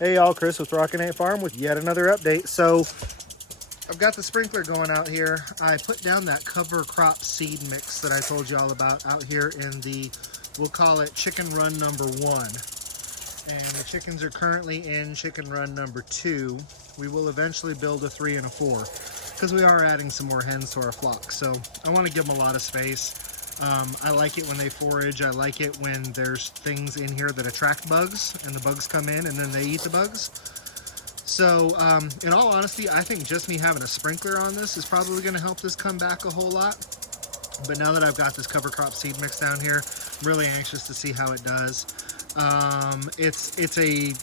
Hey y'all, Chris with Rockin Farm with yet another update. So I've got the sprinkler going out here. I put down that cover crop seed mix that I told you all about out here in the, we'll call it chicken run number 1. And the chickens are currently in chicken run number 2. We will eventually build a 3 and a 4 because we are adding some more hens to our flock. So I want to give them a lot of space. I like it when they forage. I like it when there's things in here that attract bugs and the bugs come in and then they eat the bugs. So in all honesty, I think just me having a sprinkler on this is probably going to help this come back a whole lot. But now that I've got this cover crop seed mix down here, I'm really anxious to see how it does. It's a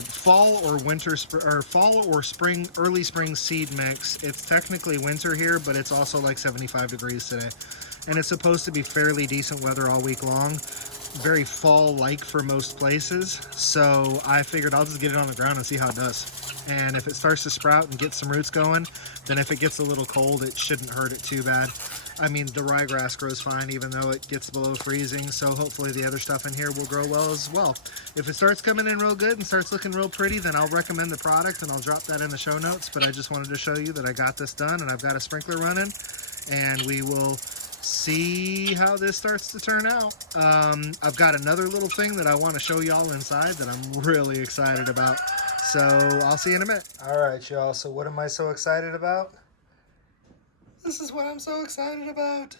fall or winter or fall or spring, early spring seed mix. It's technically winter here, but it's also like 75 degrees today. And it's supposed to be fairly decent weather all week long. Very fall-like for most places. So I figured I'll just get it on the ground and see how it does. And if it starts to sprout and get some roots going, then if it gets a little cold, it shouldn't hurt it too bad. I mean, the ryegrass grows fine even though it gets below freezing, so hopefully the other stuff in here will grow well as well. If it starts coming in real good and starts looking real pretty, then I'll recommend the product and I'll drop that in the show notes. But I just wanted to show you that I got this done and I've got a sprinkler running, and we will see how this starts to turn out. I've got another little thing that I want to show y'all inside that I'm really excited about. So I'll see you in a minute. All right, y'all. So what am I so excited about? This is what I'm so excited about.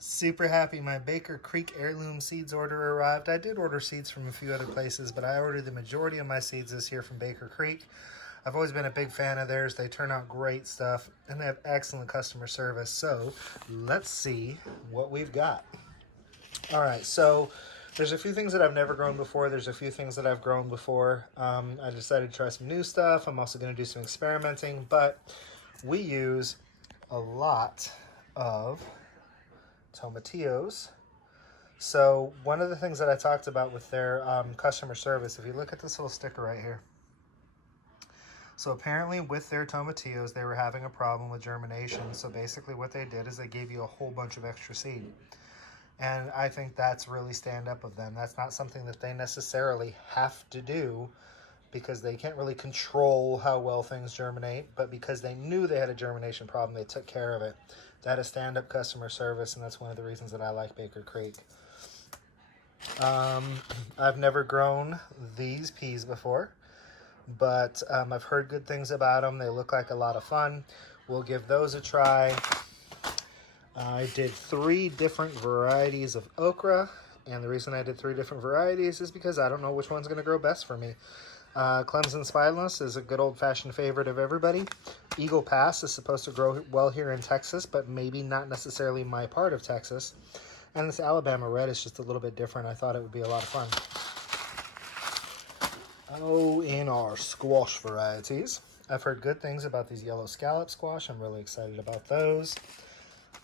Super happy my Baker Creek heirloom seeds order arrived. I did order seeds from a few other places, but I ordered the majority of my seeds this year from Baker Creek. I've always been a big fan of theirs. They turn out great stuff, and they have excellent customer service. So let's see what we've got. All right, so there's a few things that I've never grown before. There's a few things that I've grown before. I decided to try some new stuff. I'm also going to do some experimenting, but we use a lot of tomatillos. So one of the things that I talked about with their customer service, if you look at this little sticker right here. So apparently with their tomatillos, they were having a problem with germination. So basically what they did is they gave you a whole bunch of extra seed. And I think that's really stand up of them. That's not something that they necessarily have to do because they can't really control how well things germinate. But because they knew they had a germination problem, they took care of it. That is stand-up customer service, and that's one of the reasons that I like Baker Creek. I've never grown these peas before, but I've heard good things about them. They look like a lot of fun. We'll give those a try. I did 3 different varieties of okra, and the reason I did 3 different varieties is because I don't know which one's going to grow best for me. Clemson Spineless is a good old-fashioned favorite of everybody. Eagle Pass is supposed to grow well here in Texas, but maybe not necessarily my part of Texas. And this Alabama Red is just a little bit different. I thought it would be a lot of fun. Oh, in our squash varieties, I've heard good things about these yellow scallop squash. I'm really excited about those.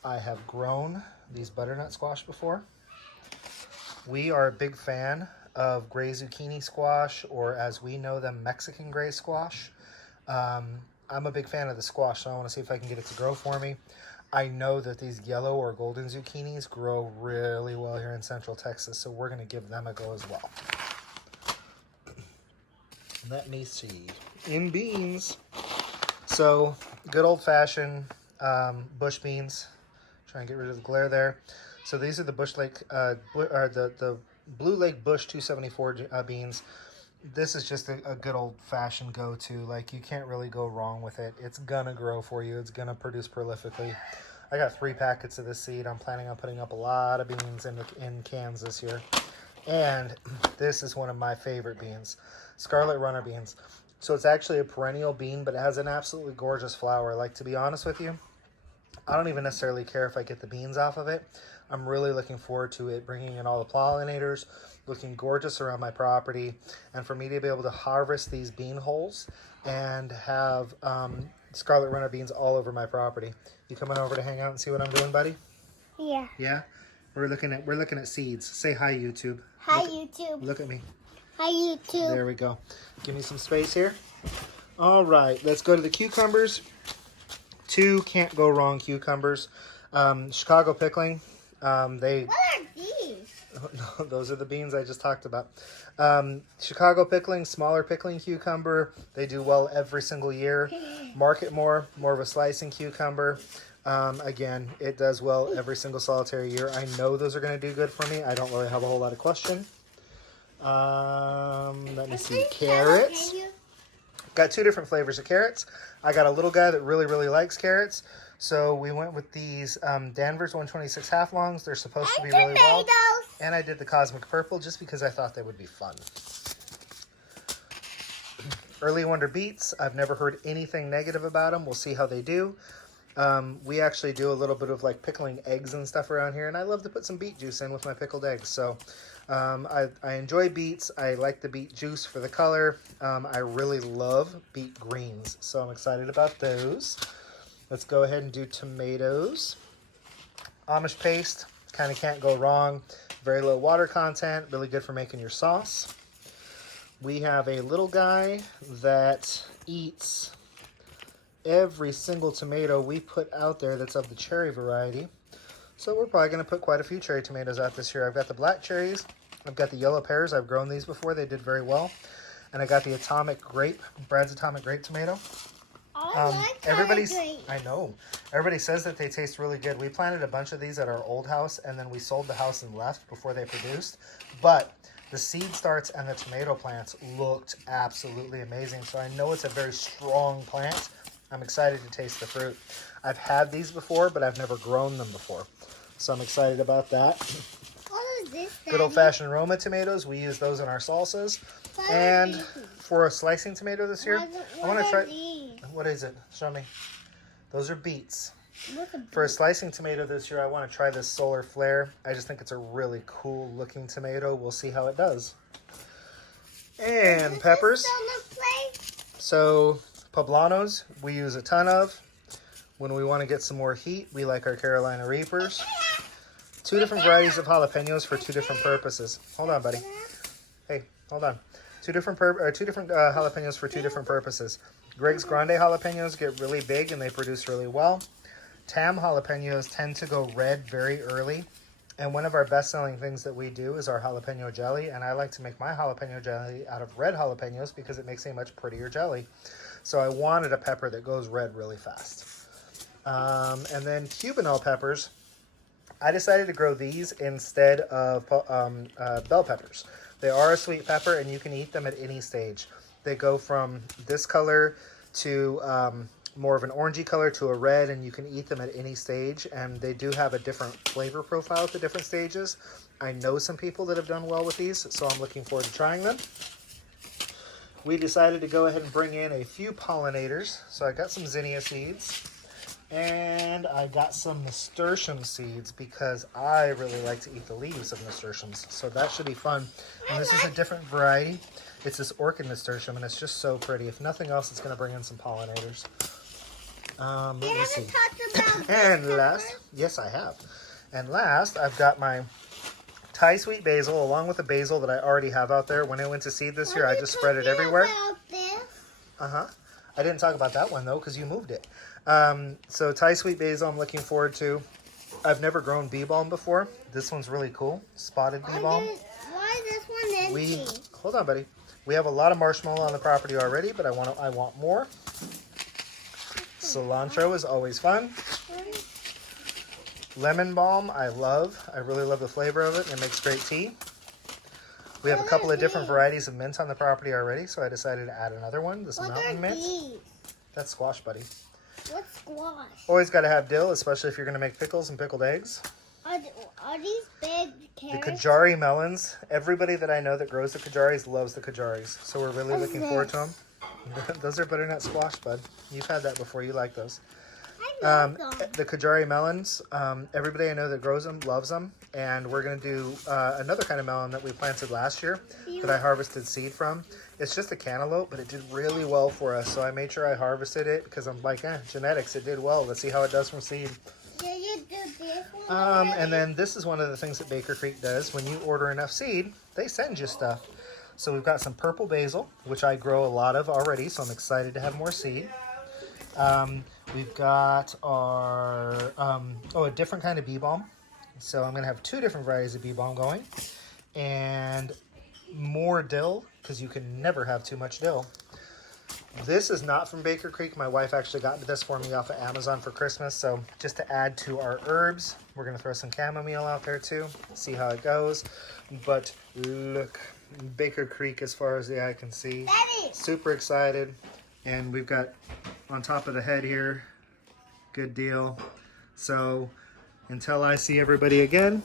I have grown these butternut squash before. We are a big fan of gray zucchini squash, or as we know them, Mexican gray squash. I'm a big fan of the squash, so I want to see if I can get it to grow for me. I know that these yellow or golden zucchinis grow really well here in Central Texas, so we're going to give them a go as well. Let me see. In beans, so good old-fashioned bush beans. Try and get rid of the glare there. So these are the Bush Lake, the Blue Lake Bush 274 beans. This is just a good old-fashioned go-to. Like, you can't really go wrong with it. It's gonna grow for you. It's gonna produce prolifically. I got 3 packets of this seed. I'm planning on putting up a lot of beans in cans this year. And this is one of my favorite beans, Scarlet Runner beans. So it's actually a perennial bean, but it has an absolutely gorgeous flower. Like, to be honest with you, I don't even necessarily care if I get the beans off of it. I'm really looking forward to it bringing in all the pollinators, looking gorgeous around my property, and for me to be able to harvest these bean holes and have Scarlet Runner beans all over my property. You coming over to hang out and see what I'm doing, buddy? Yeah. Yeah? We're looking at seeds. Say hi, YouTube. Hi, YouTube. Look at me. Hi, YouTube. There we go. Give me some space here. All right, let's go to the cucumbers. 2 can't go wrong cucumbers. Chicago pickling. What are these? No, those are the beans I just talked about. Chicago pickling, smaller pickling cucumber. They do well every single year. Market more of a slicing cucumber. Again, it does well every single solitary year. I know those are going to do good for me. I don't really have a whole lot of question. Let me see. Carrots. Got two different flavors of carrots. I got a little guy that really, really likes carrots. So we went with these Danvers 126 half longs. They're supposed to be really well. And I did the cosmic purple just because I thought they would be fun. Early Wonder beets. I've never heard anything negative about them. We'll see how they do. We actually do a little bit of like pickling eggs and stuff around here. And I love to put some beet juice in with my pickled eggs. So I enjoy beets. I like the beet juice for the color. I really love beet greens. So I'm excited about those. Let's go ahead and do tomatoes. Amish paste, kind of can't go wrong. Very low water content, really good for making your sauce. We have a little guy that eats every single tomato we put out there that's of the cherry variety. So we're probably going to put quite a few cherry tomatoes out this year. I've got the black cherries. I've got the yellow pears. I've grown these before. They did very well. And I got the atomic grape, Brad's atomic grape tomato. I know. Everybody says that they taste really good. We planted a bunch of these at our old house, and then we sold the house and left before they produced. But the seed starts and the tomato plants looked absolutely amazing. So I know it's a very strong plant. I'm excited to taste the fruit. I've had these before, but I've never grown them before. So I'm excited about that. What is this, Daddy? Good old-fashioned Roma tomatoes. We use those in our salsas. And for a slicing tomato this year, I want to try... What is it? Show me. Those are beets. For a slicing tomato this year, I want to try this Solar Flare. I just think it's a really cool looking tomato. We'll see how it does. And peppers. So poblanos, we use a ton of. When we want to get some more heat, we like our Carolina Reapers. Two different varieties of jalapenos for two different purposes. Hold on, buddy. Hey, hold on. Two different jalapenos for two different purposes. Greg's Grande jalapenos get really big and they produce really well. Tam jalapenos tend to go red very early. And one of our best-selling things that we do is our jalapeno jelly. And I like to make my jalapeno jelly out of red jalapenos because it makes a much prettier jelly. So I wanted a pepper that goes red really fast. And then Cubanelle peppers. I decided to grow these instead of bell peppers. They are a sweet pepper and you can eat them at any stage. They go from this color to more of an orangey color to a red, and you can eat them at any stage. And they do have a different flavor profile at the different stages. I know some people that have done well with these, so I'm looking forward to trying them. We decided to go ahead and bring in a few pollinators. So I got some zinnia seeds. And I got some nasturtium seeds because I really like to eat the leaves of nasturtiums. So that should be fun. And this is a different variety. It's this orchid nasturtium, and it's just so pretty. If nothing else, it's going to bring in some pollinators. Let me see. And last, yes, I have. And last, I've got my Thai sweet basil along with the basil that I already have out there. When I went to seed this year, I just spread it everywhere. I didn't talk about that one, though, because you moved it. So Thai sweet basil I'm looking forward to. I've never grown bee balm before. This one's really cool. Spotted bee balm. Why is this one empty? Hold on, buddy. We have a lot of marshmallow on the property already, but I want more. Cilantro is always fun. Lemon balm I love. I really love the flavor of it. It makes great tea. We have a couple of different varieties of mint on the property already, so I decided to add another one. This mountain mint. That's squash, buddy. What's squash? Always got to have dill, especially if you're going to make pickles and pickled eggs. Are these big carrots? The Kajari melons. Everybody that I know that grows the Kajaris loves the Kajaris. So we're really looking forward to them. Those are butternut squash, bud. You've had that before. You like those. I love them. The Kajari melons. Everybody I know that grows them loves them. And we're going to do another kind of melon that we planted last year that I harvested seed from. It's just a cantaloupe, but it did really well for us. So I made sure I harvested it because I'm like, genetics, it did well. Let's see how it does from seed. Did you do this one? And then this is one of the things that Baker Creek does. When you order enough seed, they send you stuff. So we've got some purple basil, which I grow a lot of already, so I'm excited to have more seed. We've got our, a different kind of bee balm. So I'm gonna have 2 different varieties of bee balm going, and more dill, because you can never have too much dill. This is not from Baker Creek. My wife actually got this for me off of Amazon for Christmas. So just to add to our herbs, we're gonna throw some chamomile out there too, see how it goes. But look, Baker Creek as far as the eye can see. Daddy. Super excited. And we've got on top of the head here, good deal. So until I see everybody again,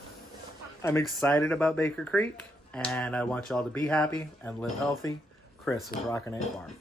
I'm excited about Baker Creek, and I want y'all to be happy and live healthy. Chris with Rockin' Farm.